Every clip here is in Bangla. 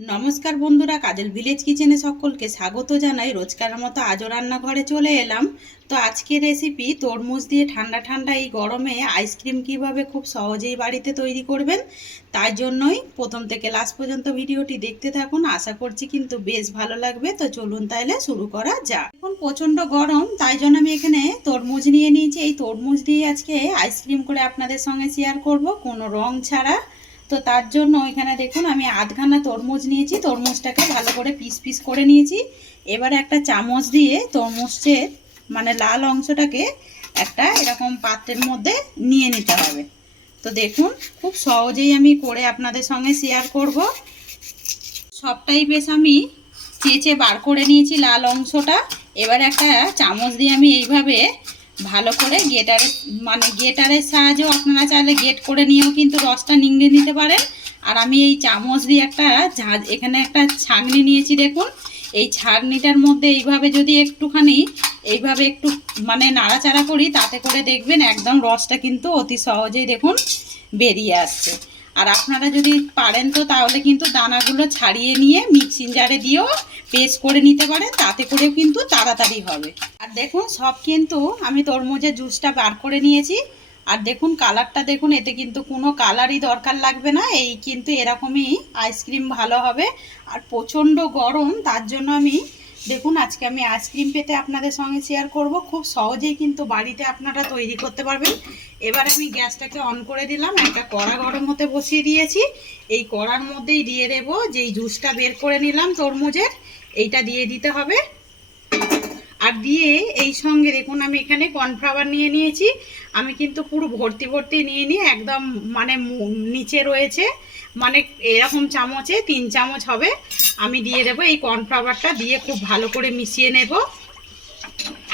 নমস্কার বন্ধুরা, কাজল ভিলেজ কিচেনে সকলকে স্বাগত জানাই। রোজকার মতো আজও রান্নাঘরে চলে এলাম। তো আজকের রেসিপি তরমুজ দিয়ে ঠান্ডা ঠান্ডা এই গরমে আইসক্রিম কিভাবে খুব সহজেই বাড়িতে তৈরি করবেন, তাই জন্যই প্রথম থেকে লাস্ট পর্যন্ত ভিডিওটি দেখতে থাকুন। আশা করছি কিন্তু বেশ ভালো লাগবে। তো চলুন তাহলে শুরু করা যাক। এখন প্রচণ্ড গরম, তাই জন্য আমি এখানে তরমুজ নিয়ে নিয়েছি। এই তরমুজ দিয়ে আজকে আইসক্রিম করে আপনাদের সঙ্গে শেয়ার করব, কোনো রং ছাড়া। তো তার জন্য এখানে দেখুন আমি আধখানা তরমুজ নিয়েছি। তরমুজটাকে ভালো করে পিস পিস করে নিয়েছি। এবারে একটা চামচ দিয়ে তরমুজের লাল অংশটাকে একটা এরকম পাত্রের মধ্যে নিয়ে নিতে হবে। তো দেখুন খুব সহজেই আমি করে আপনাদের সঙ্গে শেয়ার করব। সবটাই বেশ আমি চেঁচে বার করে নিয়েছি লাল অংশটা। এবার একটা চামচ দিয়ে আমি এইভাবে ভালো করে গেটারের সাহায্যেও আপনারা চাইলে গেট করে নিয়েও কিন্তু রসটা নিংড়ে নিতে পারেন। আর আমি এই চামচ দিয়ে এখানে একটা ছাঁকনি নিয়েছি। দেখুন এই ছাঁকনিটার মধ্যে এইভাবে যদি একটুখানি এইভাবে একটু নাড়াচাড়া করি, তাতে করে দেখবেন একদম রসটা কিন্তু অতি সহজেই দেখুন বেরিয়ে আসছে। আর আপনারা যদি পারেন তো তাহলে কিন্তু দানাগুলো ছাড়িয়ে নিয়ে মিক্সিং জারে দিয়েও পেস্ট করে নিতে পারেন, তাতে করেও কিন্তু তাড়াতাড়ি হবে। আর দেখুন সব কিন্তু আমি তরমুজের জুসটা বার করে নিয়েছি। আর দেখুন কালারটা দেখুন, এতে কিন্তু কোনো কালারই দরকার লাগবে না। এই কিন্তু এরকমই আইসক্রিম ভালো হবে। আর প্রচণ্ড গরম, তার জন্য দেখুন আজকে আমি আইসক্রিম পেতে আপনাদের সঙ্গে শেয়ার করব। খুব সহজেই কিন্তু বাড়িতে আপনারা তৈরি করতে পারবেন। এবার আমি গ্যাসটাকে অন করে দিলাম, একটা কড়া গরম হতে বসিয়ে দিয়েছি। এই কড়ার মধ্যেই দিয়ে দেব যেই জুসটা বের করে নিলাম তরমুজের, এইটা দিয়ে দিতে হবে। আর দিয়ে এই সঙ্গে দেখুন আমি এখানে কর্নফ্লাওয়ার নিয়ে নিয়েছি। আমি কিন্তু পুরো ভর্তি ভর্তি নিয়ে নিয়ে একদম নিচে রয়েছে, এরকম চামচে 3 চামচ হবে আমি দিয়ে দেবো। এই কর্নফ্লাওয়ারটা দিয়ে খুব ভালো করে মিশিয়ে নেব।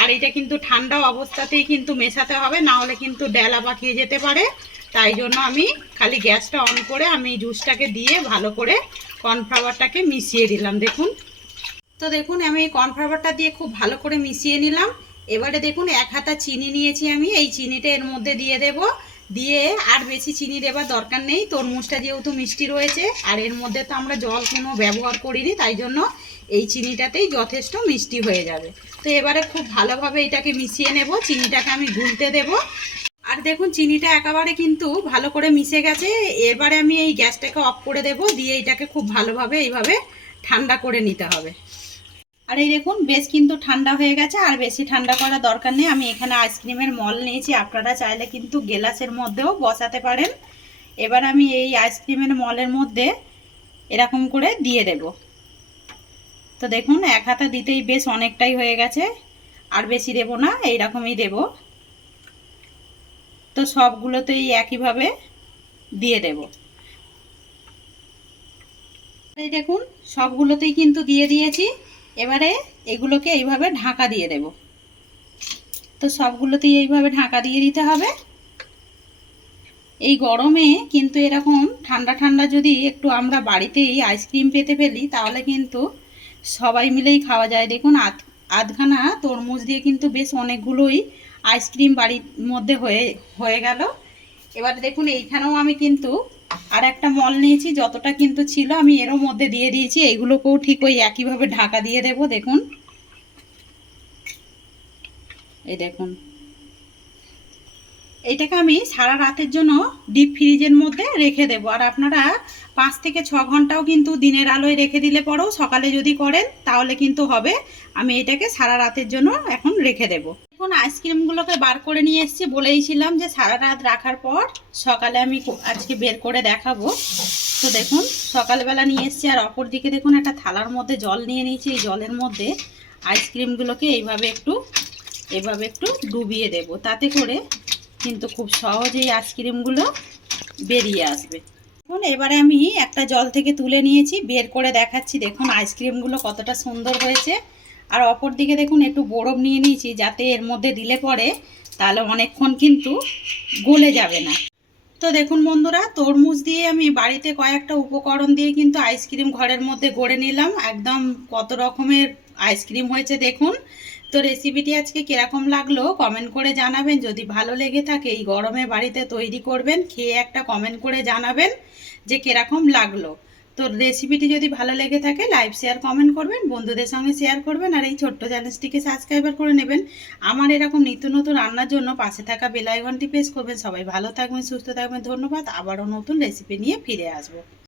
আর এটা কিন্তু ঠান্ডা অবস্থাতেই কিন্তু মেশাতে হবে, না হলে কিন্তু ডেলা পাকিয়ে যেতে পারে। তাই জন্য আমি খালি গ্যাসটা অন করে আমি জুসটাকে দিয়ে ভালো করে কর্নফ্লাওয়ারটাকে মিশিয়ে দিলাম। দেখুন তো দেখুন আমি এই কর্নফ্লাওয়ারটা দিয়ে খুব ভালো করে মিশিয়ে নিলাম। এবারে দেখুন 1 হাতা চিনি নিয়েছি আমি, এই চিনিটা এর মধ্যে দিয়ে দেব। দিয়ে আর বেশি চিনি দেবার দরকার নেই, তরমুজটা যেহেতু মিষ্টি রয়েছে আর এর মধ্যে তো আমরা জল কোনো ব্যবহার করিনি, তাই জন্য এই চিনিটাতেই যথেষ্ট মিষ্টি হয়ে যাবে। তো এবারে খুব ভালোভাবে এটাকে মিশিয়ে নেব, চিনিটাকে আমি গুলতে দেব। আর দেখুন চিনিটা একেবারে কিন্তু ভালো করে মিশে গেছে। এবারে আমি এই গ্যাসটাকে অফ করে দেব, দিয়ে এটাকে খুব ভালোভাবে এইভাবে ঠান্ডা করে নিতে হবে। আর এই দেখুন বেশ কিন্তু ঠান্ডা হয়ে গেছে, আর বেশি ঠান্ডা করার দরকার নেই। আমি এখানে আইসক্রিমের মল নিয়েছি, আপনারা চাইলে কিন্তু গ্লাসের মধ্যেও বসাতে পারেন। এবার আমি এই আইসক্রিমের মলের মধ্যে এরকম করে দিয়ে দেব। তো দেখুন 1 হাতা দিতেই বেশ অনেকটাই হয়ে গেছে, আর বেশি দেব না, এইরকমই দেব। তো সবগুলোতেই একইভাবে দিয়ে দেব। এই দেখুন সবগুলোতেই কিন্তু দিয়ে দিয়েছি। এবারে এগুলোকে এইভাবে ঢাকা দিয়ে দেব। তো সবগুলোতেই এইভাবে ঢাকা দিয়ে দিতে হবে। এই গরমে কিন্তু এরকম ঠান্ডা ঠান্ডা যদি একটু আমরা বাড়িতেই আইসক্রিম পেতে ফেলি, তাহলে কিন্তু সবাই মিলেই খাওয়া যায়। দেখুন আধখানা তরমুজ দিয়ে কিন্তু বেশ অনেকগুলোই আইসক্রিম বাড়ির মধ্যে হয়ে গেল। এবার দেখুন এইখানেও আমি কিন্তু আর একটা মল নিয়েছি, যতটা কিন্তু ছিল আমি এরও মধ্যে দিয়ে দিয়েছি। এইগুলোকেও ঠিক ওই একইভাবে ঢাকা দিয়ে দেব। দেখুন এই দেখুন এইটাকে আমি সারা রাতের জন্য ডিপ ফ্রিজের মধ্যে রেখে দেব। আর আপনারা 5 থেকে 6 ঘন্টাও কিন্তু দিনের আলোয় রেখে দিলে পরেও সকালে যদি করেন তাহলে কিন্তু হবে। আমি এটাকে সারা রাতের জন্য এখন রেখে দেব। এখন আইসক্রিমগুলোকে বার করে নিয়ে এসেছি, বলেইছিলাম যে সারা রাত রাখার পর সকালে আমি আজকে বের করে দেখাবো। তো দেখুন সকালবেলা নিয়ে এসেছি। আর অপর দিকে দেখুন একটা থালার মধ্যে জল নিয়ে নিয়েছি। এই জলের মধ্যে আইসক্রিমগুলোকে এভাবে একটু ডুবিয়ে দেব, তাতে করে কিন্তু খুব সহজেই আইসক্রিমগুলো বেরিয়ে আসবে। এখন এবারে আমি একটা জল থেকে তুলে নিয়েছি, বের করে দেখাচ্ছি। দেখুন আইসক্রিমগুলো কতটা সুন্দর হয়েছে। আর অপর দিকে দেখুন একটু বরফ নিয়ে নিয়েছি, যাতে এর মধ্যে দিলে পরে তাহলে অনেকক্ষণ কিন্তু গলে যাবে না। তো দেখুন বন্ধুরা, তরমুজ দিয়ে আমি বাড়িতে কয়েকটা উপকরণ দিয়ে কিন্তু আইসক্রিম ঘরের মধ্যে গড়ে নিলাম। একদম কত রকমের আইসক্রিম হয়েছে দেখুন। তো রেসিপিটি আজকে কিরকম লাগলো কমেন্ট করে জানাবেন। যদি ভালো লেগে থাকে এই গরমে বাড়িতে তৈরি করবেন, খেয়ে একটা কমেন্ট করে জানাবেন যে কিরকম লাগলো। তো রেসিপিটি যদি ভালো লেগে থাকে লাইক শেয়ার কমেন্ট করবেন, বন্ধুদের সঙ্গে শেয়ার করবেন, আর এই ছোট্ট চ্যানেলটিকে সাবস্ক্রাইবার করে নেবেন। আমার এরকম নিত্য নতুন রান্নার জন্য পাশে থাকা বেল আইকনটি প্রেস করবেন। সবাই ভালো থাকবেন, সুস্থ থাকবেন। ধন্যবাদ। আবারও নতুন রেসিপি নিয়ে ফিরে আসবো।